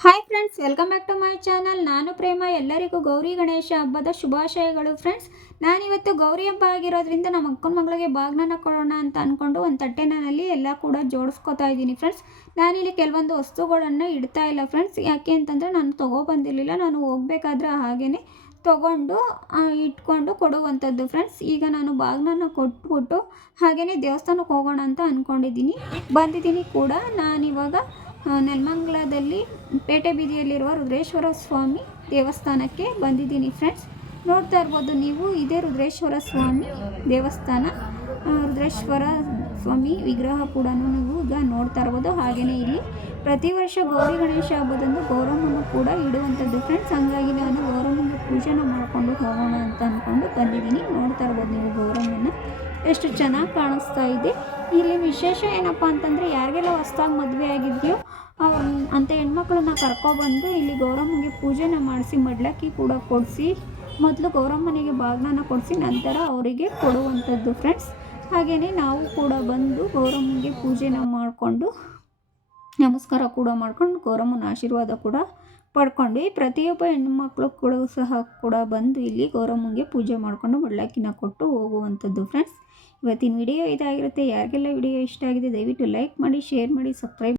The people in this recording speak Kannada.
Hi friends, welcome back to my channel. ನಾನು ಪ್ರೇಮ. ಎಲ್ಲರಿಗೂ ಗೌರಿ ಗಣೇಶ ಹಬ್ಬದ ಶುಭಾಶಯಗಳು ಫ್ರೆಂಡ್ಸ್. ನಾನಿವತ್ತು ಗೌರಿ ಹಬ್ಬ ಆಗಿರೋದ್ರಿಂದ ನಮ್ಮ ಅಕ್ಕನ ಮಗಳಿಗೆ ಬಾಗ್ನನ ಕೊಡೋಣ ಅಂತ ಅಂದ್ಕೊಂಡು ಒಂದು ತಟ್ಟೆನಲ್ಲಿ ಎಲ್ಲ ಕೂಡ ಜೋಡಿಸ್ಕೊತಾ ಇದ್ದೀನಿ ಫ್ರೆಂಡ್ಸ್. ನಾನಿಲ್ಲಿ ಕೆಲವೊಂದು ವಸ್ತುಗಳನ್ನು ಇಡ್ತಾ ಇಲ್ಲ ಫ್ರೆಂಡ್ಸ್. ಯಾಕೆ ಅಂತಂದರೆ ನಾನು ತೊಗೊಬಂದಿರಲಿಲ್ಲ. ನಾನು ಹೋಗಬೇಕಾದ್ರೆ ಹಾಗೇ ತೊಗೊಂಡು ಇಟ್ಕೊಂಡು ಕೊಡುವಂಥದ್ದು ಫ್ರೆಂಡ್ಸ್. ಈಗ ನಾನು ಬಾಗ್ನನ ಕೊಟ್ಬಿಟ್ಟು ಹಾಗೆಯೇ ದೇವಸ್ಥಾನಕ್ಕೆ ಹೋಗೋಣ ಅಂತ ಅಂದ್ಕೊಂಡಿದ್ದೀನಿ. ಬಂದಿದ್ದೀನಿ ಕೂಡ. ನಾನಿವಾಗ ನೆಲಮಂಗಲದಲ್ಲಿ ಪೇಟೆ ಬೀದಿಯಲ್ಲಿರುವ ರುದ್ರೇಶ್ವರ ಸ್ವಾಮಿ ದೇವಸ್ಥಾನಕ್ಕೆ ಬಂದಿದ್ದೀನಿ ಫ್ರೆಂಡ್ಸ್. ನೋಡ್ತಾ ಇರ್ಬೋದು ನೀವು, ಇದೇ ರುದ್ರೇಶ್ವರ ಸ್ವಾಮಿ ದೇವಸ್ಥಾನ. ರುದ್ರೇಶ್ವರ ಸ್ವಾಮಿ ವಿಗ್ರಹ ಕೂಡ ನೀವು ಈಗ ನೋಡ್ತಾ ಇರ್ಬೋದು. ಹಾಗೆಯೇ ಇಲ್ಲಿ ಪ್ರತಿ ವರ್ಷ ಗೌರಿ ಗಣೇಶ ಹಬ್ಬದಂದು ಗೌರಮ್ಮನ್ನು ಕೂಡ ಇಡುವಂಥದ್ದು ಫ್ರೆಂಡ್ಸ್. ಹಾಗಾಗಿ ನಾನು ಗೌರಮ್ಮನ ಪೂಜೆನ ಮಾಡಿಕೊಂಡು ಹೋಗೋಣ ಅಂತ ಅಂದ್ಕೊಂಡು ಬಂದಿದ್ದೀನಿ. ನೋಡ್ತಾ ಇರ್ಬೋದು ನೀವು ಗೌರಮ್ಮನ ಎಷ್ಟು ಚೆನ್ನಾಗಿ ಕಾಣಿಸ್ತಾ ಇದೆ. ಇಲ್ಲಿ ವಿಶೇಷ ಏನಪ್ಪ ಅಂತಂದರೆ, ಯಾರಿಗೆಲ್ಲ ಹೊಸ್ದಾಗಿ ಮದುವೆ ಆಗಿದೆಯೋ ಅಂಥ ಹೆಣ್ಮಕ್ಳನ್ನ ಕರ್ಕೊಬಂದು ಇಲ್ಲಿ ಗೌರಮ್ಮನಿಗೆ ಪೂಜೆನ ಮಾಡಿಸಿ ಮಡ್ಲಕ್ಕಿ ಕೂಡ ಕೊಡಿಸಿ, ಮೊದಲು ಗೌರಮ್ಮನಿಗೆ ಬಾಗ್ನನ ಕೊಡಿಸಿ ನಂತರ ಅವರಿಗೆ ಕೊಡುವಂಥದ್ದು ಫ್ರೆಂಡ್ಸ್. ಹಾಗೆಯೇ ನಾವು ಕೂಡ ಬಂದು ಗೌರಮ್ಮನಿಗೆ ಪೂಜೆನ ಮಾಡಿಕೊಂಡು ನಮಸ್ಕಾರ ಕೂಡ ಮಾಡ್ಕೊಂಡು ಗೌರಮ್ಮನ ಆಶೀರ್ವಾದ ಕೂಡ ಪಡ್ಕೊಂಡು ಪ್ರತಿಯೊಬ್ಬ ಹೆಣ್ಣುಮಕ್ಕಳು ಕೂಡ ಸಹ ಕೂಡ ಬಂದು ಇಲ್ಲಿ ಗೌರಮ್ಮನಿಗೆ ಪೂಜೆ ಮಾಡಿಕೊಂಡು ಮಡ್ಲಕ್ಕಿನ ಕೊಟ್ಟು ಹೋಗುವಂಥದ್ದು ಫ್ರೆಂಡ್ಸ್. ಇವತ್ತಿನ ವಿಡಿಯೋ ಇದಾಗಿರುತ್ತೆ. ಯಾರಿಗೆಲ್ಲ ವಿಡಿಯೋ ಇಷ್ಟ ಆಗಿದೆ ದಯವಿಟ್ಟು ಲೈಕ್ ಮಾಡಿ, ಶೇರ್ ಮಾಡಿ, ಸಬ್ಸ್ಕ್ರೈಬ್